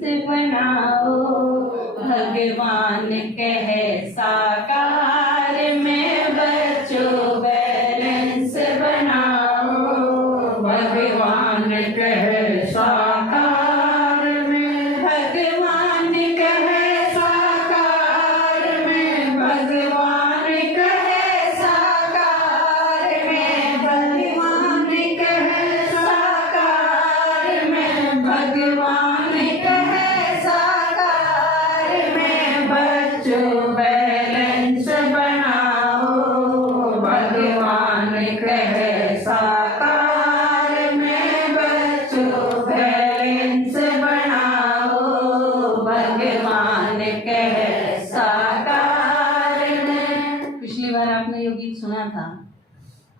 Balance बनाओ, भगवान कहे साकार में बच्चों बैलेंस बनाओ, भगवान कहे साकार में, भगवान कहे साकार में, भगवान कहे साकार में, भगवान कहे साकार में, भगवान कहे साकार में बच्चों बैलेंस बनाओ, भगवान कहे साकार में बच्चों बैलेंस बनाओ, भगवान कहे साकार में। पिछली बार आपने ये गीत सुना था,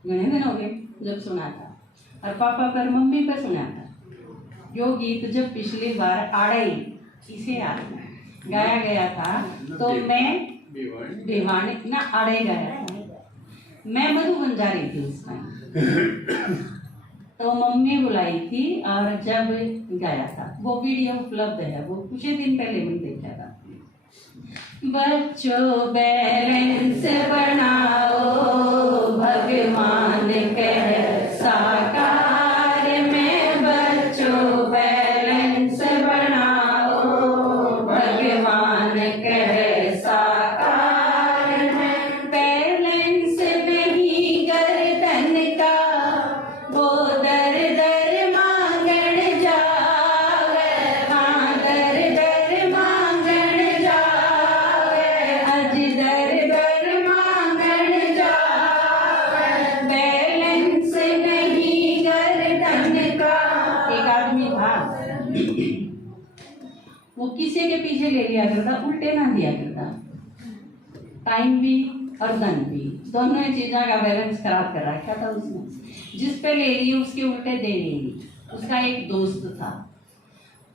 घने दिन हो गए जब सुना था, और पापा पर मम्मी पर सुना था। यो गीत जब पिछली बार आड़ई इसे गाया गया था तो मैं भिवानी ना आड़े गाया था, मैं मधुबन जा रही थी उस टाइम, तो मम्मी बुलाई थी और जब गाया था वो वीडियो उपलब्ध है, वो कुछ ही दिन पहले मैंने देखा था। बच्चों बैलेंस बनाओ, भगवान कहे साकार में बच्चों बैलेंस बनाओ, भगवान कहे साकार में। बैलेंस नहीं गर्दन का वो दर दर मांगण जावे, हाँ दर दर मांगण जावे, अज दर दर मांगण जावे, बैलेंस नहीं गर्दन का। एक आदमी था वो किसी के पीछे ले लिया करता, उल्टे ना दिया करता, टाइम भी और धन भी, दोनों ही चीज़ों का बैलेंस खराब कर रखा था उसने। जिस पे ले लिए उसके उल्टे दे देंगी। उसका एक दोस्त था,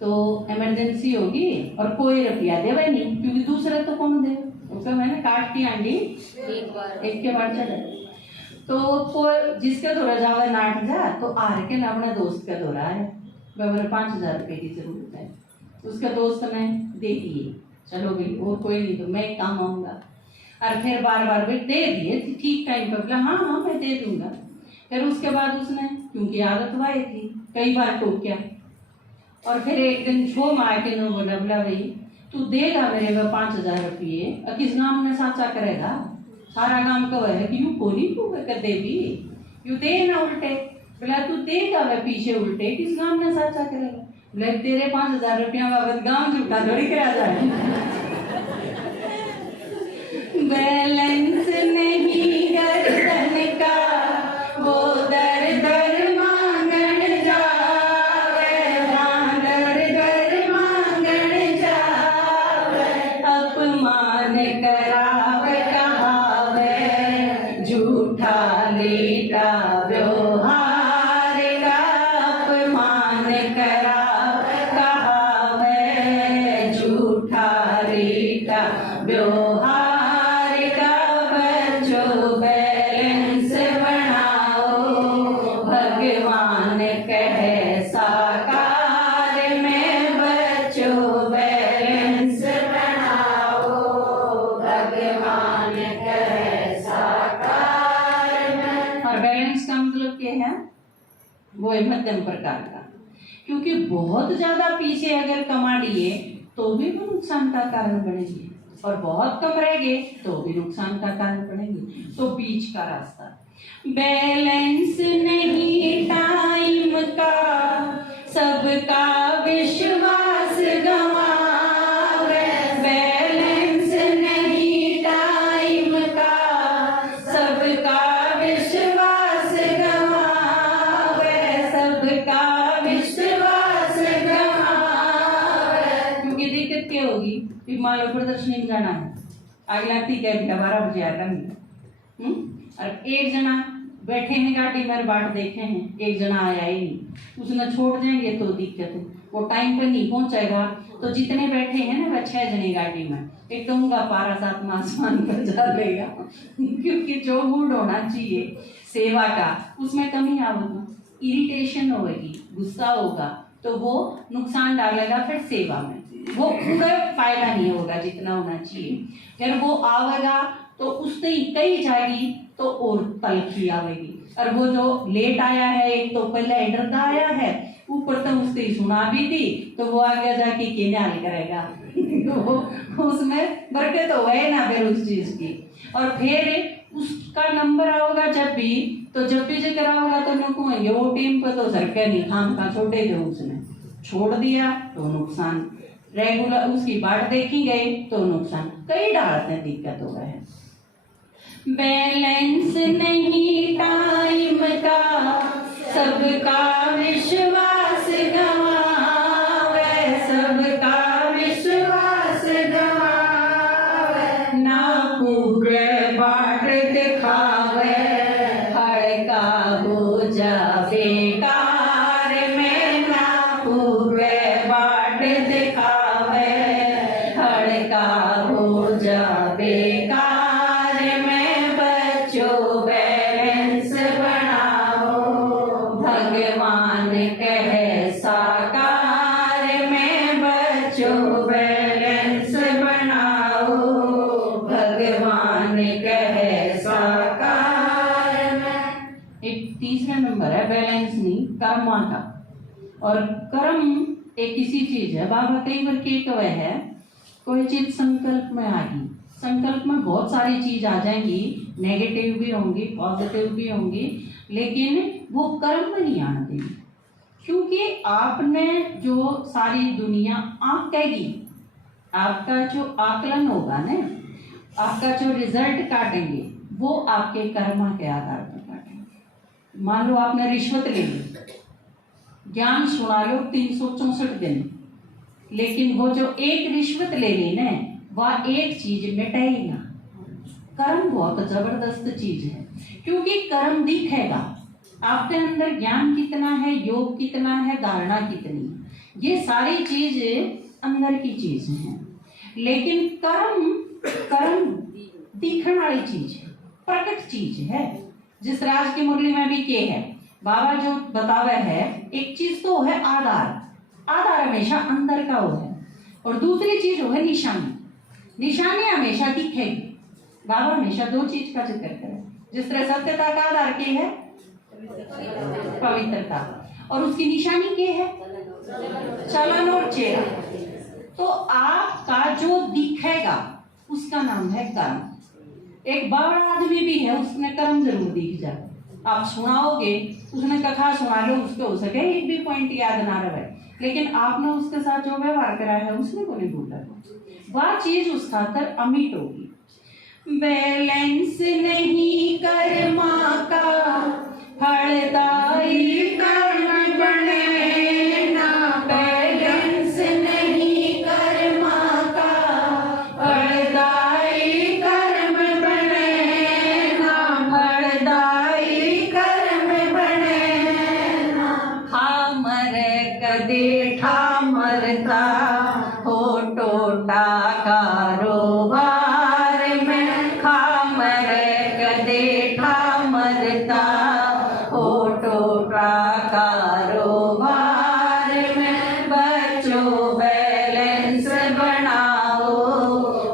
तो इमरजेंसी होगी और कोई रुपया दे भाई नहीं, क्योंकि दूसरे तो कौन दे, उसका मैंने काट की आंटी एक के बाद चले, तो कोई जिसके दौरा जावे नाट जा, तो आर के ना अपने दोस्त का दौरा है, मेरे 5,000 रुपये की जरूरत है, उसका दोस्त ने दे दिए, चलो भाई और कोई नहीं तो मैं काम आऊँगा, और फिर बार बार भी दे दिए ठीक टाइम पर, बोला हाँ हाँ मैं दे दूंगा। फिर उसके बाद उसने, क्योंकि आदत वाई थी, कई बार टोकिया, और फिर एक दिन छो मार के नो बोला भाई तू देगा मेरे को 5,000 रुपये, और किस नाम ने साचा करेगा, सारा काम कवर है कि यू कोनी तू कर दे भी, यू दे ना उल्टे, बोला तू देगा वे पीछे उल्टे, किस नाम ने साचा करेगा, बोला तेरे 5,000 रुपया बाबत गाँव झूठा थोड़ी करा जाए। बैलेंस नहीं गर्दन का वो दर दर मांगण जावे, हाँ दर दर मांगण जावे, अपमान करावे कहावे, झूठा लीटा व्यवहार का, अपमान करावे कहावे, झूठा लीटा व्यवहार का, बच्चों बैलेंस बनाओ, भगवान कहे साकार में बच्चों बैलेंस बनाओ, भगवान कहे साकार में। और बैलेंस का मतलब क्या है, वो है मध्यम प्रकार का, क्योंकि बहुत ज्यादा पीछे अगर कमा लिए तो भी वो नुकसान का कारण बनेंगे, और बहुत कम रहेंगे तो भी नुकसान का कारण बनेंगे, तो बीच का रास्ता। बैलेंस नहीं टाइम का सबका विश्वास गंवावे, बैलेंस नहीं टाइम का सबका विश्वास गंवावे, सबका विश्वास गंवावे। क्योंकि दिक्कत क्या होगी, मान लो प्रदर्शनी में जाना है, अगला टिकट 12 बजे आएगा, और एक जना बैठे हैं गाड़ी में, बाट देखे हैं, एक जना आया ही नहीं, उसने छोड़ जाएंगे तो दिक्कत है, वो टाइम पर नहीं पहुंचेगा, तो जितने बैठे हैं ना वह 6 जने गाड़ी में, एक तो उनका पारा सातवां आसमान पर जा लेगा, क्योंकि जो मूड होना चाहिए सेवा का उसमें कमी आएगी, इरिटेशन होगी, गुस्सा होगा, तो वो नुकसान डालेगा फिर सेवा में, वो पूरा फायदा नहीं होगा जितना होना चाहिए। फिर वो आवेगा तो उसने कई जाएगी तो और तलखी आवेगी। और वो जो लेट आया है, एक तो पहले डरता आया है, ऊपर तो उसने सुना भी थी, तो वो आगे जाके क्या हाल करेगा तो उसमें बरकत तो है ना फिर उस चीज की। और फिर उसका नंबर आओगा जब भी, तो जब भी जिक्र होगा तो नुकूंगे वो टीम पर तो सरकार नहीं खाम का छोड़े थे, उसने छोड़ दिया तो नुकसान, रेगुलर उसकी बाट देखी गई तो नुकसान, कई डालते हैं, दिक्कत हो रहा है। बैलेंस नहीं टाइम का, सबका विश्वास गवावे, सबका विश्वास गवावे, ना पूरे बाट दिखावे, हड़का हो जावे कार में, ना पूरे बाट दिखावे, हड़का हो जावे कार में, बच्चों बैलेंस बनाओ, भगवान कहे साकार में, बच्चों बैलेंस बनाओ, भगवान कहे साकार में। एक तीसरा नंबर है बैलेंस नहीं कर्मा का। और कर्म एक किसी चीज है, बाबा कई बार के कहे है, कोई चीज संकल्प में आ गई, संकल्प में बहुत सारी चीज आ जाएंगी, नेगेटिव भी होंगी पॉजिटिव भी होंगी, लेकिन वो कर्म में नहीं आने देंगी, क्योंकि आपने जो सारी दुनिया आप कहेगी, आपका जो आकलन होगा ना, आपका जो रिजल्ट काटेंगे वो आपके कर्मा के आधार पर काटेंगे। मान लो आपने रिश्वत ले ली, ज्ञान सुना लो 364 दिन, लेकिन वो जो एक रिश्वत ले ली ना, वह एक चीज मिटाई ना। कर्म बहुत जबरदस्त चीज है, क्योंकि कर्म दिखेगा आपके अंदर ज्ञान कितना है, योग कितना है, धारणा कितनी है, ये सारी चीज अंदर की चीज है। लेकिन कर्म दिखने वाली चीज है, प्रकट चीज है। जिस राज की मुरली में भी के है, बाबा जो बतावे है, एक चीज तो है आधार हमेशा अंदर का हो है, और दूसरी चीज हो है निशानी हमेशा दिखेगी। बाबा हमेशा दो चीज का जिक्र करे, जिस तरह सत्यता का आधार के है पवित्रता, और उसकी निशानी के है चलन और चेहरा। तो आपका जो दिखेगा उसका नाम है कर्म। एक बड़ा आदमी भी है, उसने कर्म जरूर दिख जाए, आप सुनाओगे, उसने कथा सुना लो, उसको हो सके एक भी पॉइंट याद ना रहे, लेकिन आपने उसके साथ जो व्यवहार करा है उसने को नहीं भूला, वह चीज उस खातर अमिट होगी। बैलेंस नहीं कर्मा का, फलदायी कर्म बने ना, बैलेंस नहीं कर्मा का, फलदायी कर्म बने ना, फलदायी कर्म बने ना। खामर कदे ठामरता हो टोटा कारोबार में, खामर कदे ठामरता हो टोटा कारोबार में, बच्चों बैलेंस बनाओ,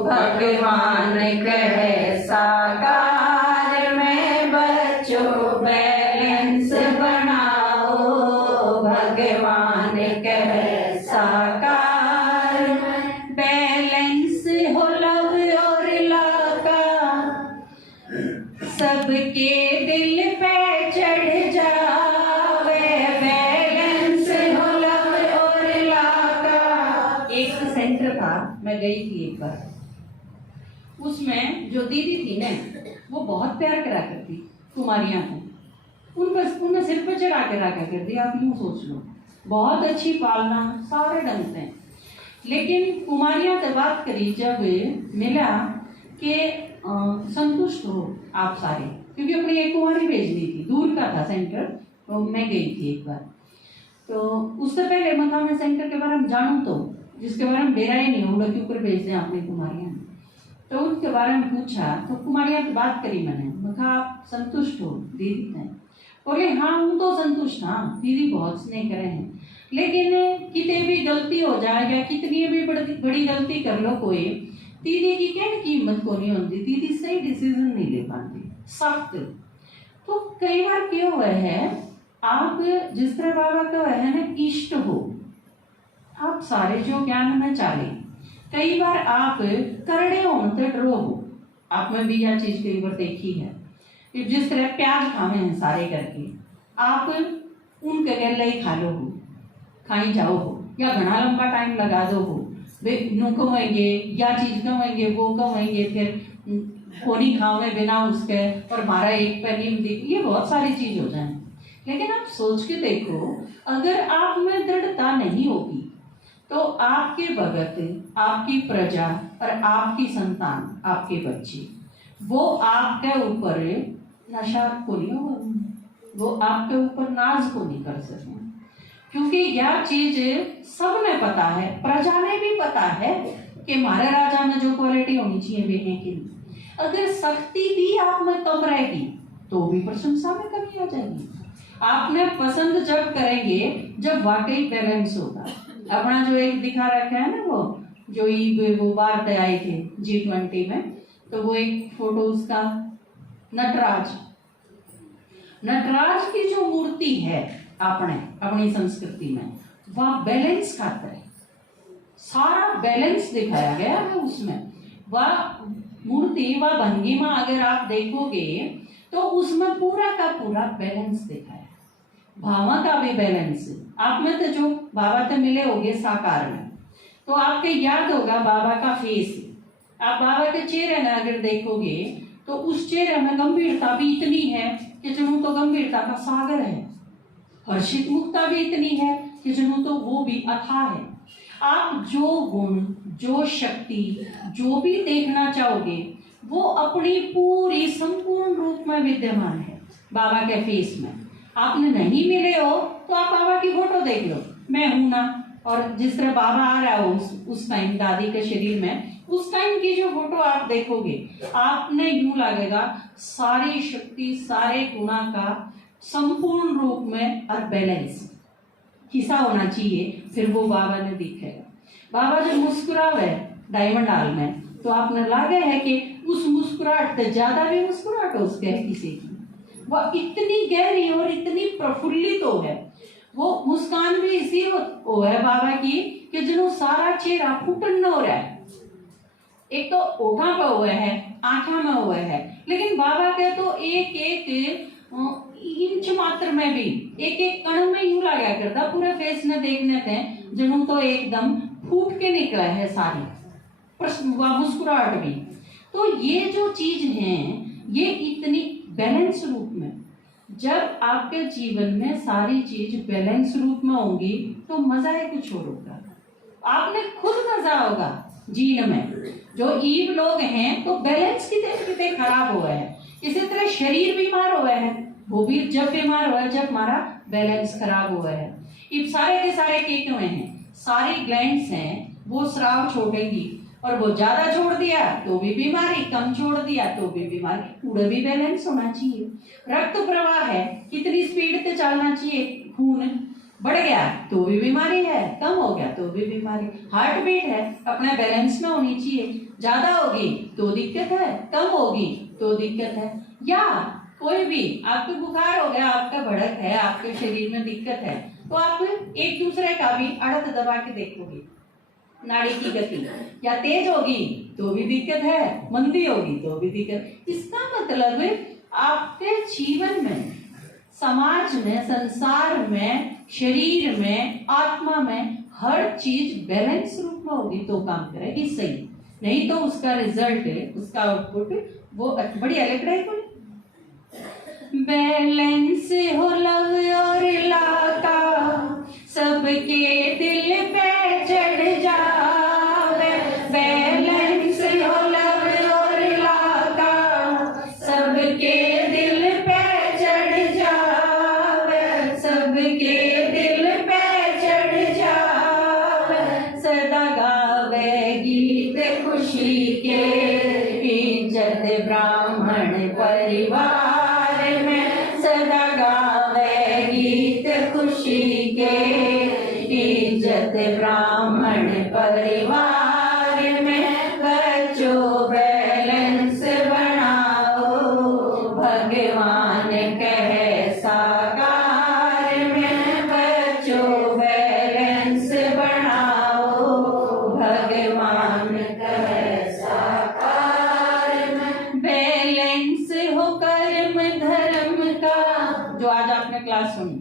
भगवान कहे साकार में, बच्चों बैलेंस बनाओ, भगवान कहे साकार में। बैलेंस हो लव और लाका, सबके दिल पे चढ़ जावे, बैलेंस हो लव और लाका। एक सेंटर था, मैं गई थी एक बार, उसमें जो दीदी थी ना, वो बहुत प्यार करा करती कुमारियां को, उनने सिर पे चढ़ा के रखा करती। आप यूं सोच लो, बहुत अच्छी पालना सारे ढंग से। लेकिन कुमारियां से बात करी जब मिला कि संतुष्ट हो आप सारे, क्योंकि अपनी एक कुमारी भेजनी थी, दूर का था सेंटर, तो मैं गई थी एक बार। तो उससे पहले मतलब मैं सेंटर के बारे में जानूं, तो जिसके बारे में मेरा ही नहीं होगा क्यों कर भेज दें आपने कुमारियां, तो उसके बारे में पूछा, तो कुमारियां की बात करी मैंने कहा आप संतुष्ट हो दीदी ने? बोले हाँ हूँ तो संतुष्ट, हाँ दीदी बहुत स्नेह करे हैं, लेकिन कितने भी गलती हो जाए या कितनी भी बड़ी गलती कर लो कोई, दीदी की क्या कीमत को नहीं होती, दीदी सही डिसीजन नहीं ले पाती सख्त। तो कई बार क्या हुआ है, आप जिस तरह बाबा का है ना इष्ट हो, आप सारे जो ज्ञान में चाले, कई बार आप करड़े हो तो डरो हो। आप में भी यह चीज कई बार देखी है कि जिस तरह प्याज खावे हैं सारे करके, आप उनके गले ही खा लो हो, खाई जाओ हो, या घना लंबा टाइम लगा दो हो, वे नू कहेंगे या चीज कहेंगे वो कहेंगे, फिर कोनी खावे बिना उसके और हमारा एक पैनी देख, ये बहुत सारी चीज हो जाए। लेकिन आप सोच के देखो, अगर आप में दृढ़ता नहीं होगी तो आपके भगत, आपकी प्रजा और आपकी संतान, आपके बच्चे, वो आपके ऊपर नशा को नहीं होगा, वो आपके ऊपर नाज को नहीं कर सकते, क्योंकि यह चीज सबने पता है, प्रजा ने भी पता है कि हमारे राजा में जो क्वालिटी होनी चाहिए वे है कि नहीं। अगर शक्ति भी आप में कम रहेगी तो भी प्रशंसा में कमी आ जाएगी। आपने पसंद जब करेंगे जब वाकई बैलेंस होगा। अपना जो एक दिखा रखा है ना, वो जो वो बार आए थे G20 में, तो वो एक फोटो उसका नटराज की जो मूर्ति है अपनी संस्कृति में, वह बैलेंस खाता है, सारा बैलेंस दिखाया गया है उसमें। वह मूर्ति, वह भंगिमा अगर आप देखोगे तो उसमें पूरा का पूरा बैलेंस दिखाया है, भावा का भी बैलेंस। आप में तो जो बाबा से मिले होंगे साकार में, तो आपके याद होगा बाबा का फेस। आप बाबा के चेहरे में अगर देखोगे तो उस चेहरे में गंभीरता भी इतनी है कि जनू तो गंभीरता का सागर है, हर्षित मुक्ता भी इतनी है कि जनू तो वो भी अथाह है। आप जो गुण, जो शक्ति, जो भी देखना चाहोगे वो अपनी पूरी संपूर्ण रूप में विद्यमान है बाबा के फेस में। आपने नहीं मिले हो तो आप बाबा की फोटो देख लो, मैं हूं ना, और जिस तरह बाबा आ रहा हो उस टाइम दादी के शरीर में, उस टाइम की जो फोटो आप देखोगे, आपने यूं लगेगा सारी शक्ति, सारे गुणा का संपूर्ण रूप में और बैलेंस हिस्सा होना चाहिए, फिर वो बाबा ने दिखेगा। बाबा जब मुस्कुरावे डायमंड हॉल में, तो आपने लागे है कि उस मुस्कुराहट से ज्यादा भी मुस्कुराहट हो उसके किसी की, वह इतनी गहरी और इतनी प्रफुल्लित हो है। वो मुस्कान भी इसी हो है बाबा की कि जिन्हों सारा चेहरा फुटन हो रहा है, एक तो ओठा पे हुए है, आंखा में हुए है, लेकिन बाबा के तो एक एक इंच मात्र में भी, एक एक कण में यूं लगा करता, पूरे फेस में देखने थे जिन्हों तो एकदम फूट के निकला है सारी मुस्कुराहट भी। तो ये जो चीज है, ये इतनी बैलेंस रूप में, जब आपके जीवन में सारी चीज बैलेंस रूप में होंगी तो मजा है कुछ और होगा। आपने खुद मजा होगा जीवन में। जो ईव लोग हैं तो बैलेंस कितने खराब हुआ है, इसी तरह शरीर बीमार हुआ है, वो भी जब बीमार हुआ है जब हमारा बैलेंस खराब हुआ है। ये सारे के सारे केक में हैं, सारी ग्लैंड्स हैं, वो स्राव छोड़ेंगी, और वो ज्यादा छोड़ दिया तो भी बीमारी, कम छोड़ दिया तो भी बीमारी, पूरा भी बैलेंस होना चाहिए। रक्त प्रवाह है, कितनी स्पीड से चलना चाहिए, खून बढ़ गया तो भी बीमारी है, कम हो गया तो भी बीमारी। हार्ट बीट है, अपने बैलेंस में होनी चाहिए, ज्यादा होगी तो दिक्कत है, कम होगी तो दिक्कत है। या कोई भी आपको बुखार हो गया, आपका भड़क है, आपके शरीर में दिक्कत है, तो आप एक दूसरे का भी अड़त दबा के देखोगे, नाड़ी की गति या तेज होगी तो भी दिक्कत है, मंदी होगी तो भी दिक्कत। इसका मतलब आपके जीवन में, समाज में, संसार में, शरीर में, आत्मा में हर चीज बैलेंस रूप में होगी तो काम करेगी सही, नहीं तो उसका रिजल्ट, उसका आउटपुट वो बढ़िया लग रहा है। बैलेंस हो लव और लाका, सबके दिल पे चढ़ जावे, बैलेंस हो लव और लाका, सबके दिल पे चढ़ जावे, सबके दिल पे चढ़ जावे, सदा गावे गीत खुशी के, इज्जत ब्राह्मण परिवार में, सदा गावे गीत खुशी के, ब्राह्मण परिवार में बच्चों बैलेंस बनाओ, भगवान कहे साकार में बच्चों बैलेंस बनाओ, भगवान कहे साकार में बैलेंस हो कर्म धर्म का। जो आज आपने क्लास सुनी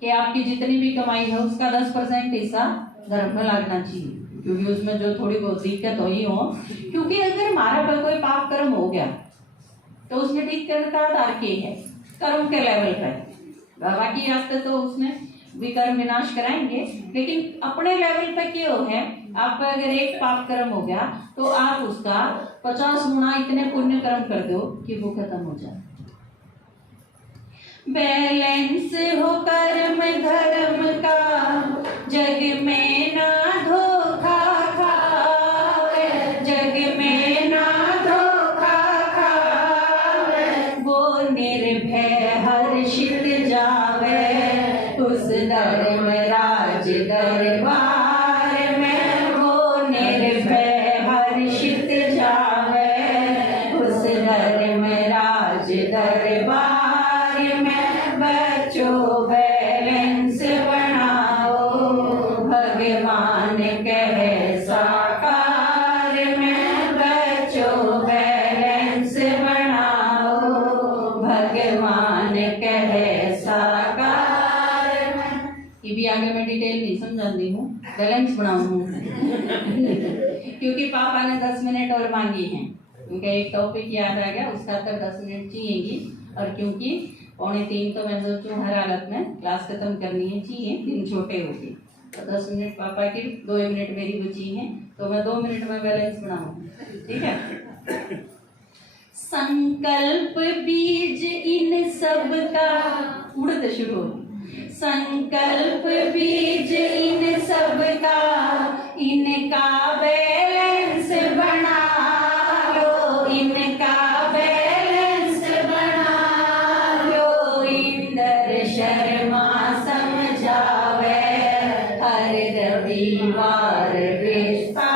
कि आपकी जितनी भी कमाई है उसका 10% हिस्सा धर्म में लगना चाहिए, क्योंकि उसमें जो थोड़ी बहुत दिक्कत हुई हो, क्योंकि अगर हमारा पर कोई पाप कर्म हो गया तो उसने ठीक करने का आधार क्या है? कर्म के लेवल पर। बाकी रास्ते तो उसने भी कर्म विनाश कराएंगे, लेकिन अपने लेवल पे क्या है, आपका अगर एक पाप कर्म हो गया तो आप उसका 50 गुना इतने पुण्य कर्म कर दो कि वो खत्म हो जाए। बैलेंस हो कर्म धर्म का, जग में ना धोखा खावे, जग में ना धोखा खावे, वो निर्भय हर्षित जावे, उस धर्म राज दरबार में, वो निर्भय हर्षित जावे, उस धर्म राज दरबार में, बच्चों बैलेंस बनाओ, भगवान कहे साकार में, बच्चों बैलेंस बनाओ, भगवान कहे साकार में। ये भी आगे मैं डिटेल नहीं समझाती हूँ, बैलेंस बनाऊँ क्योंकि पापा ने 10 मिनट और मांगी हैं, उनका एक टॉपिक याद आ गया, उसका तो 10 मिनट चाहिएगी, और क्योंकि 2:45 तो मैं सोचूं हर हालत में क्लास खत्म करनी है, चाहिए दिन छोटे होगी, तो 10 मिनट पापा की, 2 मिनट मेरी बची हैं, तो मैं 2 मिनट में बैलेंस बनाऊंगी, ठीक है। संकल्प बीज इन सब का, उड़ते शुरू हो, संकल्प बीज इन सब का, इनका बैलेंस बना लो, इनका बैलेंस बना लो, इंदर शर्मा समझावे, हर रविवार रिश्ता